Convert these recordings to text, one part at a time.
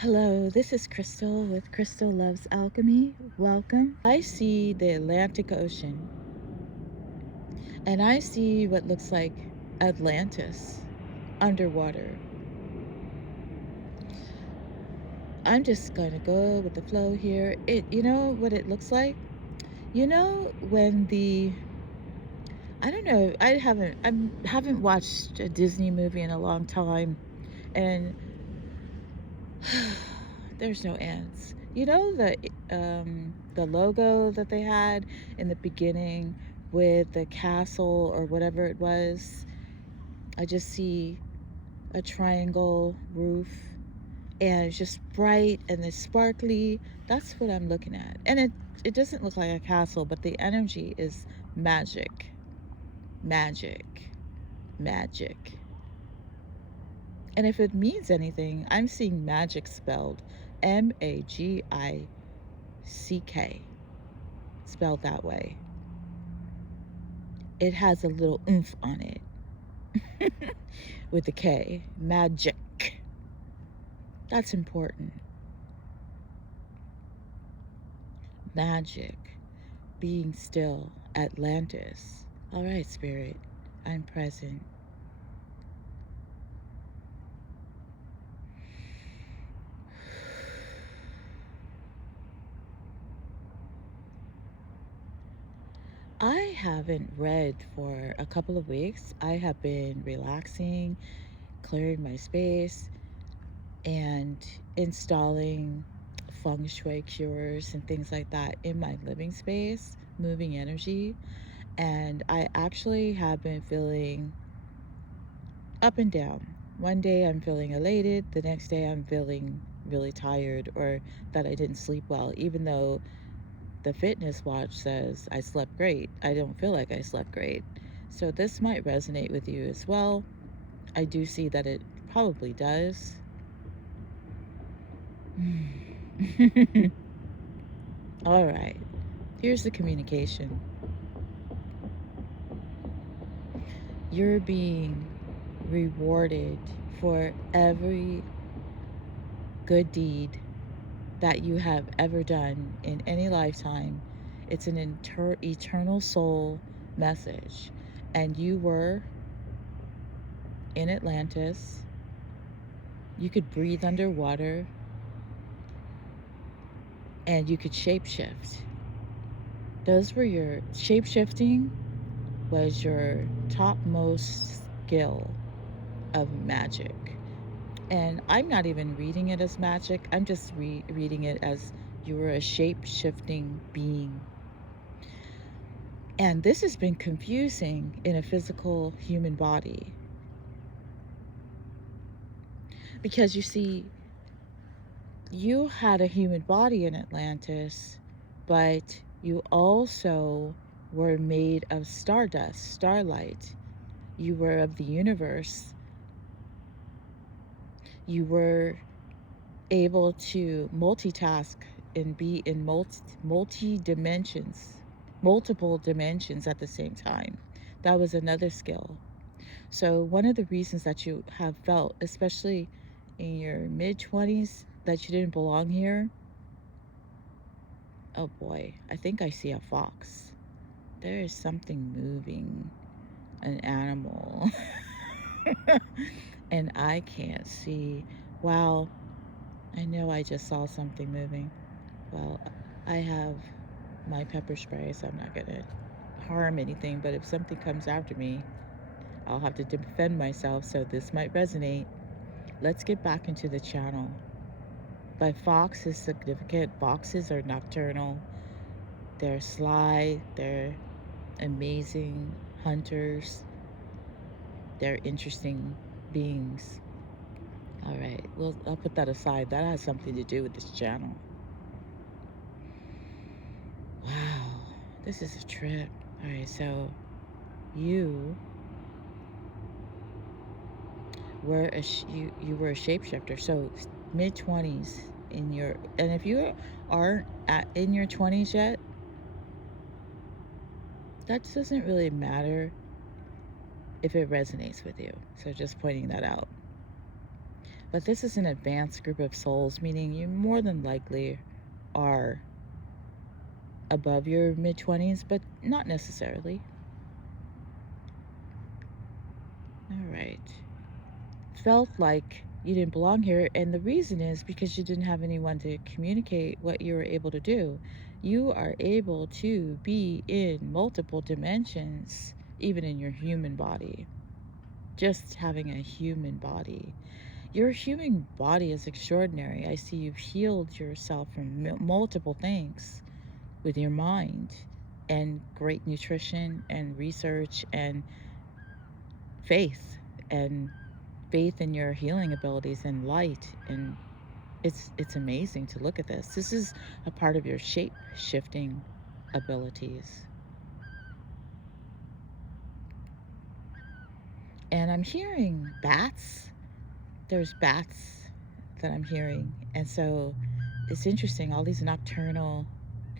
Hello, this is Crystal with Crystal Loves Alchemy. Welcome. I see the Atlantic Ocean and I see what looks like Atlantis underwater. I'm just going to go with the flow here. You know what it looks like? You know when I don't know, I haven't watched a Disney movie in a long time, and there's no ants. You know the logo that they had in the beginning with the castle or whatever it was? I just see a triangle roof and it's just bright and it's sparkly. That's what I'm looking at. And it doesn't look like a castle, but the energy is magic. Magic. Magic. And if it means anything, I'm seeing magic spelled Magick, spelled that way. It has a little oomph on it with the K. Magic. That's important. Magic. Being still. Atlantis. All right, Spirit. I'm present. I haven't read for a couple of weeks. I have been relaxing, clearing my space, and installing feng shui cures and things like that in my living space, moving energy. And I actually have been feeling up and down. One day I'm feeling elated, the next day I'm feeling really tired or that I didn't sleep well, even though the fitness watch says I slept great. I don't feel like I slept great. So this might resonate with you as well. I do see that it probably does. All right, here's the communication. You're being rewarded for every good deed that you have ever done in any lifetime. It's an eternal soul message. And you were in Atlantis. You could breathe underwater. And you could shapeshift. Those were your shapeshifting was your topmost skill of magic. And I'm not even reading it as magic. I'm just reading it as you were a shape-shifting being. And this has been confusing in a physical human body. Because you see, you had a human body in Atlantis, but you also were made of stardust, starlight. You were of the universe. You were able to multitask and be in multiple dimensions at the same time. That was another skill. So one of the reasons that you have felt, especially in your mid-20s, that you didn't belong here. Oh boy, I think I see a fox. There is something moving, an animal. And I can't see. Wow, I know I just saw something moving. Well, I have my pepper spray, so I'm not gonna harm anything, but if something comes after me, I'll have to defend myself, so this might resonate. Let's get back into the channel. By fox is significant. Foxes are nocturnal. They're sly. They're amazing hunters. They're interesting beings. All right, well, I'll put that aside. That has something to do with this channel. Wow, this is a trip. All right, so you were you were a shapeshifter. So mid-20s in your, and if you aren't in your 20s yet, that doesn't really matter if it resonates with you. So just pointing that out. But this is an advanced group of souls, meaning you more than likely are above your mid-20s, but not necessarily. All right. Felt like you didn't belong here, and the reason is because you didn't have anyone to communicate what you were able to do. You are able to be in multiple dimensions, even in your human body. Just having a human body. Your human body is extraordinary. I see you've healed yourself from multiple things with your mind and great nutrition and research and faith and faith in your healing abilities and light, and it's amazing to look at this. This is a part of your shape shifting abilities. And I'm hearing bats. There's bats that I'm hearing. And so it's interesting, all these nocturnal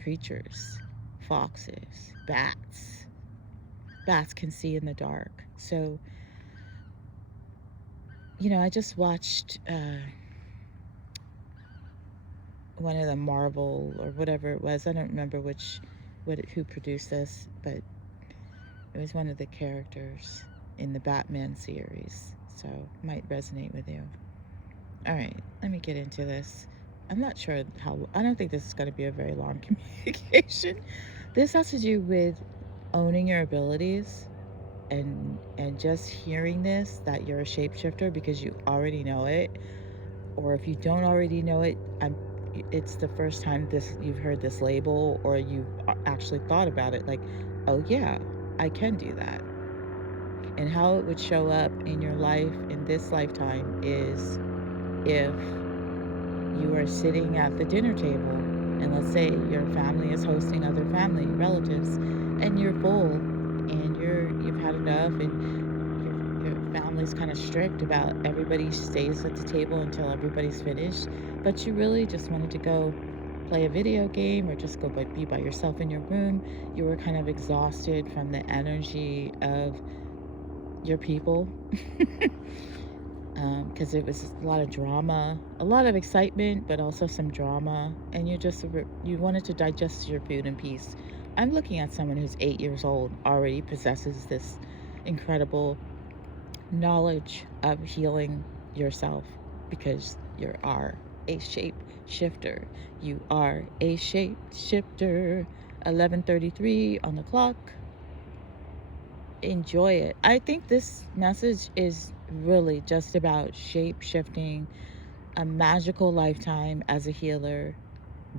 creatures, foxes, bats. Bats can see in the dark. So, you know, I just watched one of the Marvel or whatever it was. I don't remember who produced this, but it was one of the characters in the Batman series. So it might resonate with you. All right, let me get into this. I'm not sure I don't think this is going to be a very long communication. This has to do with owning your abilities and just hearing this, that you're a shapeshifter because you already know it. Or if you don't already know it, it's the first time you've heard this label, or you've actually thought about it, like, oh yeah, I can do that. And how it would show up in your life in this lifetime is if you are sitting at the dinner table, and let's say your family is hosting other family relatives, and you're full, and you've had enough, and your family's kind of strict about everybody stays at the table until everybody's finished, but you really just wanted to go play a video game or just go be by yourself in your room. You were kind of exhausted from the energy of your people. Because it was a lot of drama, a lot of excitement, but also some drama, and you wanted to digest your food in peace. I'm looking at someone who's 8 years old, already possesses this incredible knowledge of healing yourself, because you are a shape shifter. You are a shape shifter. 11:33 on the clock. Enjoy it. I think this message is really just about shape shifting, a magical lifetime as a healer,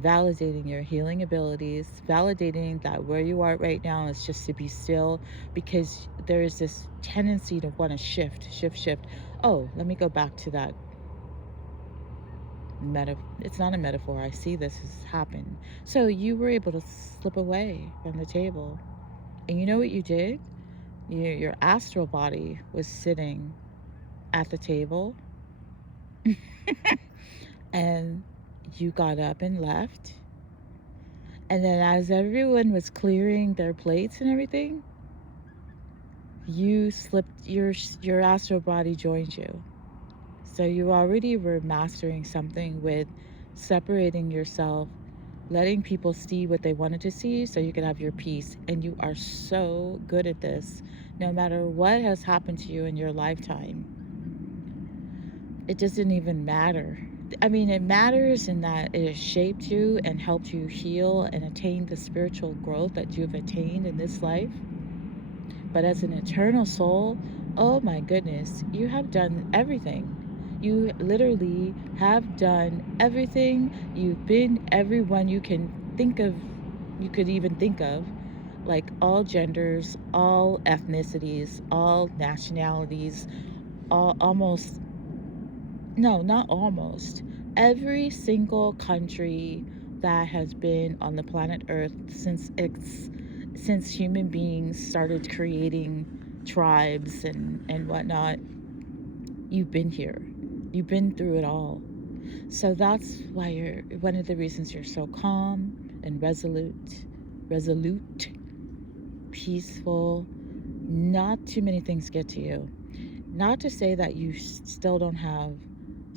validating your healing abilities, validating that where you are right now is just to be still, because there is this tendency to want to shift. Oh, let me go back to that it's not a metaphor. I see this has happened. So you were able to slip away from the table, and you know what you did? Your astral body was sitting at the table and you got up and left. And then as everyone was clearing their plates and everything, you slipped, your astral body joined you. So you already were mastering something with separating yourself, letting people see what they wanted to see so you could have your peace. And you are so good at this. No matter what has happened to you in your lifetime, it doesn't even matter. I mean, it matters in that it has shaped you and helped you heal and attain the spiritual growth that you've attained in this life. But as an eternal soul, oh my goodness, you have done everything. You literally have done everything. You've been everyone you can think of, you could even think of, like all genders, all ethnicities, all nationalities, not almost, every single country that has been on the planet Earth since human beings started creating tribes and whatnot. You've been here. You've been through it all. So that's why one of the reasons you're so calm and resolute, peaceful. Not too many things get to you. Not to say that you still don't have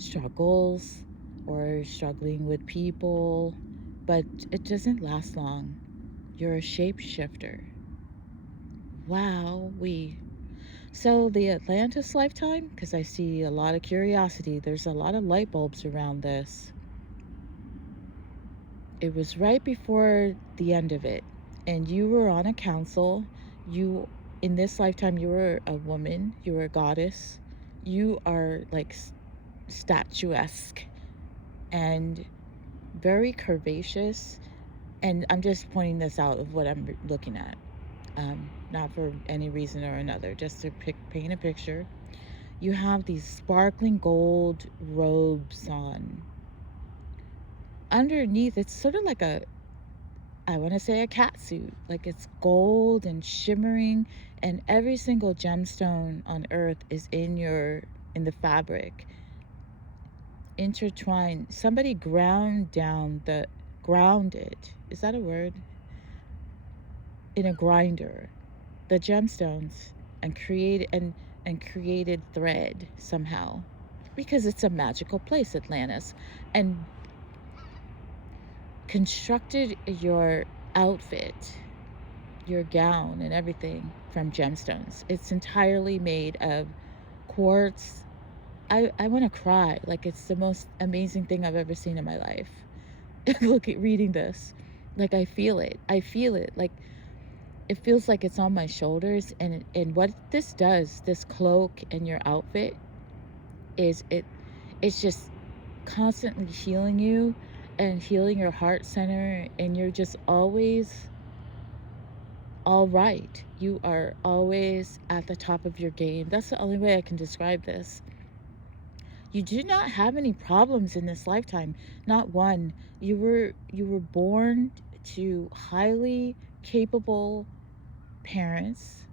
struggles or struggling with people, but it doesn't last long. You're a shapeshifter. Wow, So the Atlantis Lifetime, because I see a lot of curiosity, there's a lot of light bulbs around this. It was right before the end of it, and you were on a council. You, in this lifetime, you were a woman, you were a goddess. You are like statuesque and very curvaceous. And I'm just pointing this out of what I'm looking at. Not for any reason or another, just to paint a picture. You have these sparkling gold robes on. Underneath, it's sort of like I want to say a cat suit. Like it's gold and shimmering, and every single gemstone on earth is in the fabric, intertwined. Somebody grounded. Is that a word? In a grinder, the gemstones, and created thread somehow, because it's a magical place, Atlantis, and constructed your outfit, your gown and everything from gemstones. It's entirely made of quartz. I want to cry. Like, it's the most amazing thing I've ever seen in my life. Reading this, like I feel it. Like it feels like it's on my shoulders, and what this does, this cloak and your outfit, is it's just constantly healing you and healing your heart center, and you're just always all right. You are always at the top of your game. That's the only way I can describe this. You do not have any problems in this lifetime, not one. You were born to highly capable parents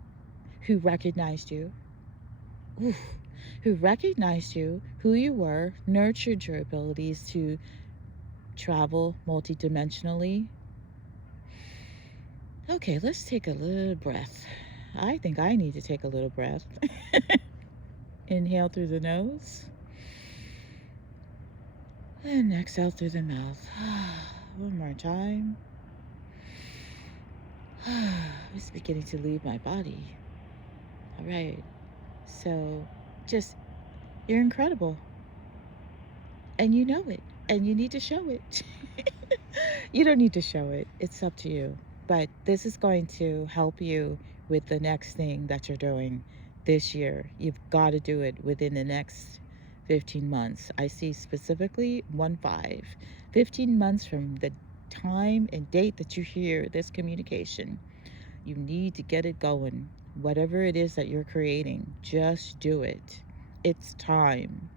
who recognized you. Oof, who recognized you, who you were, nurtured your abilities to travel multidimensionally. Okay, let's take a little breath. I think I need to take a little breath. Inhale through the nose and exhale through the mouth. One more time. It's beginning to leave my body. All right. So you're incredible. And you know it. And you need to show it. You don't need to show it. It's up to you. But this is going to help you with the next thing that you're doing this year. You've got to do it within the next 15 months. I see specifically 1-5. 15 months from the time and date that you hear this communication. You need to get it going. Whatever it is that you're creating, just do it. It's time.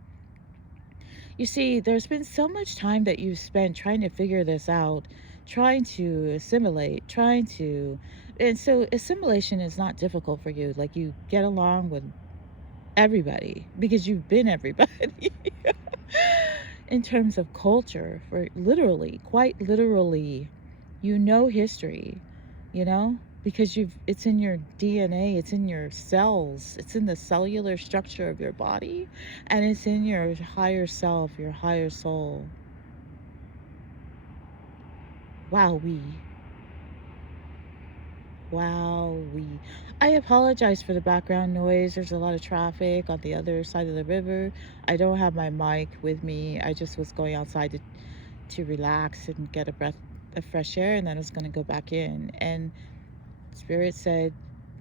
You see, there's been so much time that you've spent trying to figure this out, trying to assimilate, and so assimilation is not difficult for you. Like, you get along with everybody because you've been everybody. In terms of culture, for literally, quite literally, you know history, because it's in your DNA, it's in your cells, it's in the cellular structure of your body, and it's in your higher self, your higher soul. Wowee. I apologize for the background noise. There's a lot of traffic on the other side of the river. I don't have my mic with me. I just was going outside to relax and get a breath of fresh air, and then I was going to go back in. And Spirit said,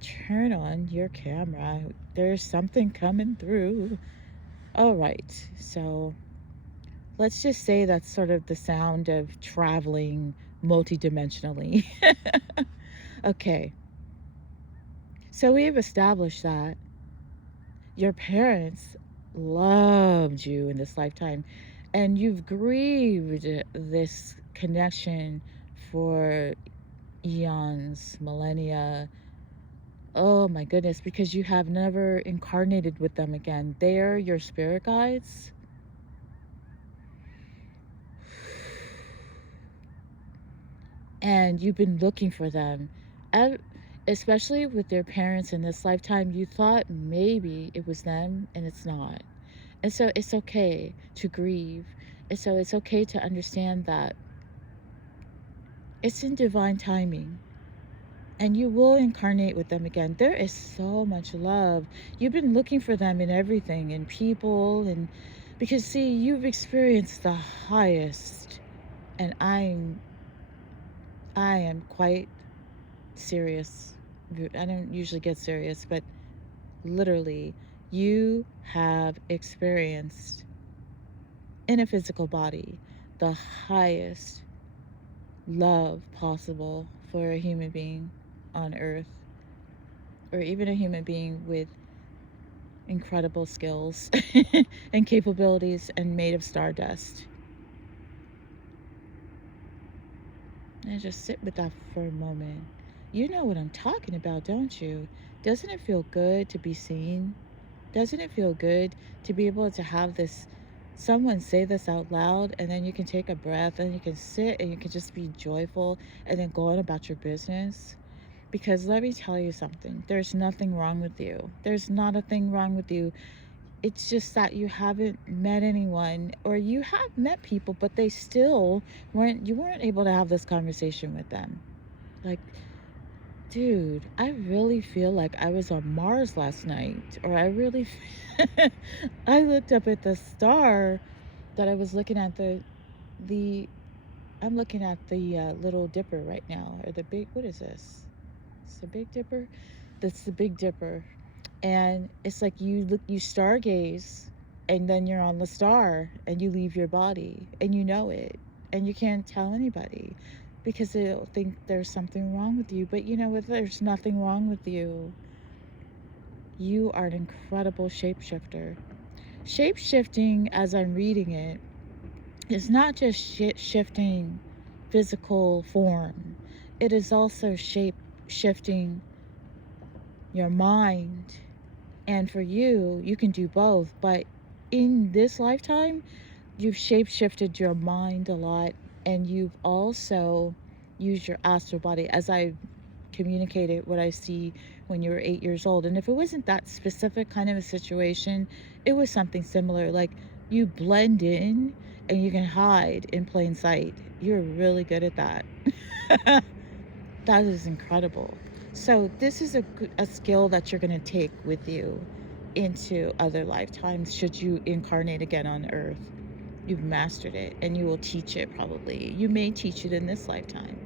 turn on your camera. There's something coming through. All right. So let's just say that's sort of the sound of traveling multidimensionally. Okay. So we've established that your parents loved you in this lifetime, and you've grieved this connection for eons, millennia. Oh my goodness, because you have never incarnated with them again. They're your spirit guides. And you've been looking for them. Especially with their parents in this lifetime, you thought maybe it was them, and it's not. And so it's okay to grieve. And so it's okay to understand that it's in divine timing. And you will incarnate with them again. There is so much love. You've been looking for them in everything, in people, and because see, you've experienced the highest, and I am quite serious. I don't usually get serious, but literally, you have experienced in a physical body the highest love possible for a human being on earth, or even a human being with incredible skills and capabilities and made of stardust. And just sit with that for a moment. You know what I'm talking about, don't you? Doesn't it feel good to be seen? Doesn't it feel good to be able to have this, someone say this out loud, and then you can take a breath and you can sit and you can just be joyful and then go on about your business? Because let me tell you something, there's nothing wrong with you. There's not a thing wrong with you. It's just that you haven't met anyone, or you have met people, but they still you weren't able to have this conversation with them. Like, dude, I really feel like I was on Mars last night, or I really, I looked up at the star that I was looking at the, I'm looking at the Little Dipper right now, or the big, what is this? It's the Big Dipper? That's the Big Dipper. And it's like you stargaze, and then you're on the star, and you leave your body, and you know it, and you can't tell anybody because they'll think there's something wrong with you. But you know what? There's nothing wrong with you. You are an incredible shapeshifter. Shapeshifting, as I'm reading it, is not just shifting physical form. It is also shape shifting your mind. And for you, you can do both. But in this lifetime, you've shape-shifted your mind a lot. And you've also used your astral body, as I communicated what I see when you were 8 years old. And if it wasn't that specific kind of a situation, it was something similar. Like, you blend in and you can hide in plain sight. You're really good at that. That is incredible. So this is a skill that you're going to take with you into other lifetimes should you incarnate again on earth. You've mastered it, and you will teach it probably. You may teach it in this lifetime,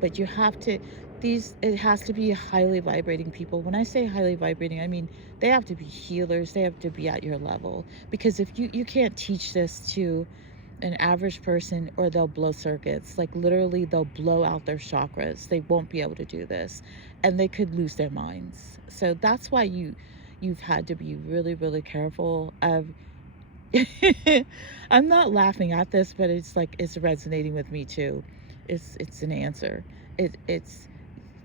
but you have to, it has to be highly vibrating people. When I say highly vibrating, I mean they have to be healers. They have to be at your level, because if you can't teach this to an average person, or they'll blow circuits. Like, literally, they'll blow out their chakras. They won't be able to do this, and they could lose their minds. So that's why you've had to be really, really careful of I'm not laughing at this, but it's like, it's resonating with me too. It's an answer. It's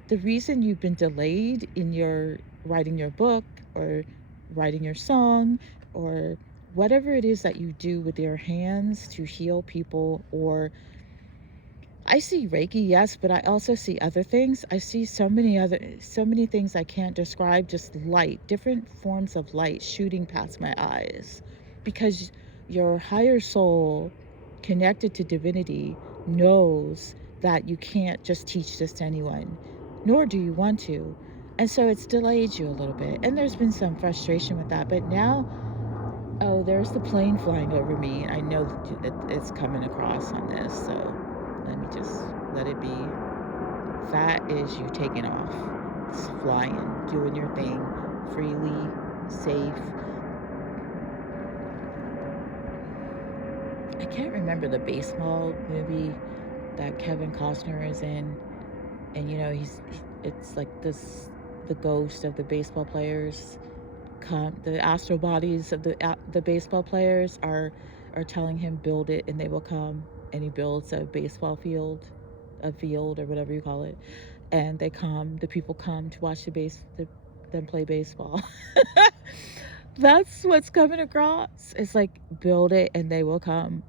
the reason you've been delayed in your writing your book, or writing your song, or whatever it is that you do with your hands to heal people. Or I see Reiki, yes, but I also see other things. I see so many things I can't describe, just light, different forms of light shooting past my eyes, because your higher soul, connected to divinity, knows that you can't just teach this to anyone, nor do you want to. And so it's delayed you a little bit. And there's been some frustration with that. But now, oh, there's the plane flying over me. I know that it's coming across on this. So let me just let it be. That is you taking off. It's flying, doing your thing, freely, safe. I can't remember the baseball movie that Kevin Costner is in, and you know, it's like this, the ghost of the baseball players come, the astral bodies of the baseball players are telling him, build it and they will come. And he builds a baseball field, a field, or whatever you call it, and they come, the people come to watch them play baseball. That's what's coming across. It's like, build it and they will come,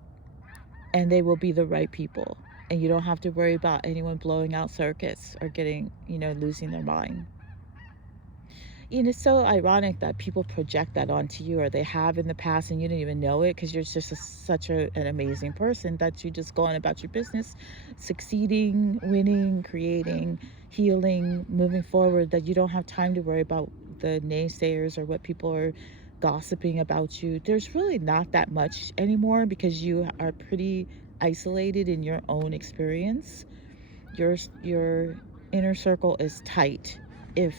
and they will be the right people, and you don't have to worry about anyone blowing out circuits or getting, losing their mind. You know, it's so ironic that people project that onto you, or they have in the past, and you didn't even know it because you're just an amazing person that you just go on about your business, succeeding, winning, creating, healing, moving forward, that you don't have time to worry about the naysayers or what people are gossiping about you. There's really not that much anymore because you are pretty isolated in your own experience. Your inner circle is tight. If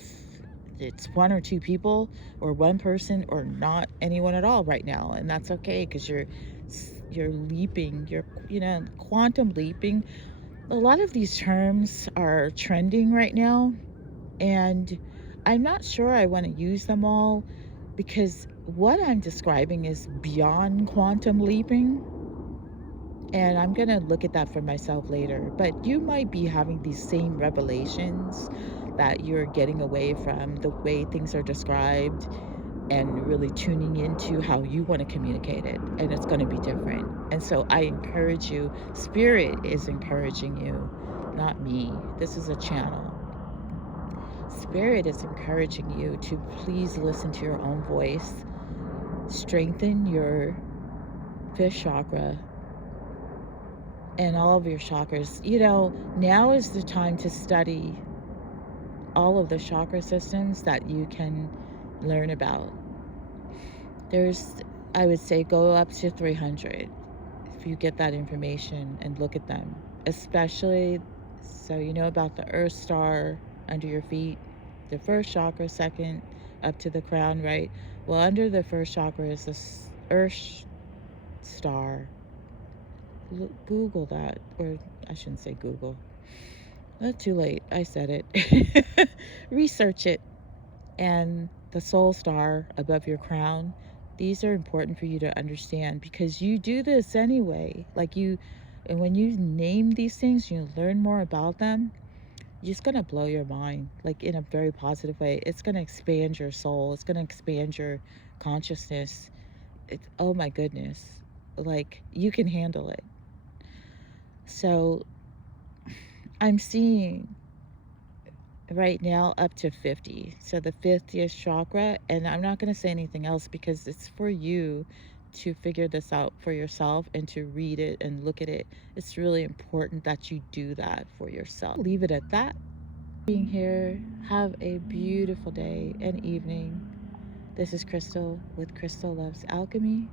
it's one or two people or one person or not anyone at all right now, and that's okay because you're leaping, you're, you know, quantum leaping. A lot of these terms are trending right now, and I'm not sure I want to use them all because what I'm describing is beyond quantum leaping. And I'm going to look at that for myself later. But you might be having these same revelations that you're getting away from the way things are described and really tuning into how you want to communicate it. And it's going to be different. And so I encourage you, Spirit is encouraging you, not me. This is a channel. Spirit is encouraging you to please listen to your own voice, strengthen your fifth chakra and all of your chakras. You know, now is the time to study all of the chakra systems that you can learn about. There's, I would say, go up to 300 if you get that information and look at them. Especially, so you know about the earth star under your feet, the first chakra, second, up to the crown, right? Well, under the first chakra is this earth star. Google that, or I shouldn't say Google. Not too late. I said it. Research it. And the soul star above your crown. These are important for you to understand because you do this anyway. And when you name these things, you learn more about them. It's going to blow your mind, like in a very positive way. It's going to expand your soul. It's going to expand your consciousness. Oh my goodness. Like, you can handle it. So I'm seeing right now up to 50. So the 50th chakra, and I'm not going to say anything else because it's for you to figure this out for yourself and to read it and look at it. It's really important that you do that for yourself. Leave it at that. Being here, have a beautiful day and evening. This is Crystal with Crystal Loves Alchemy.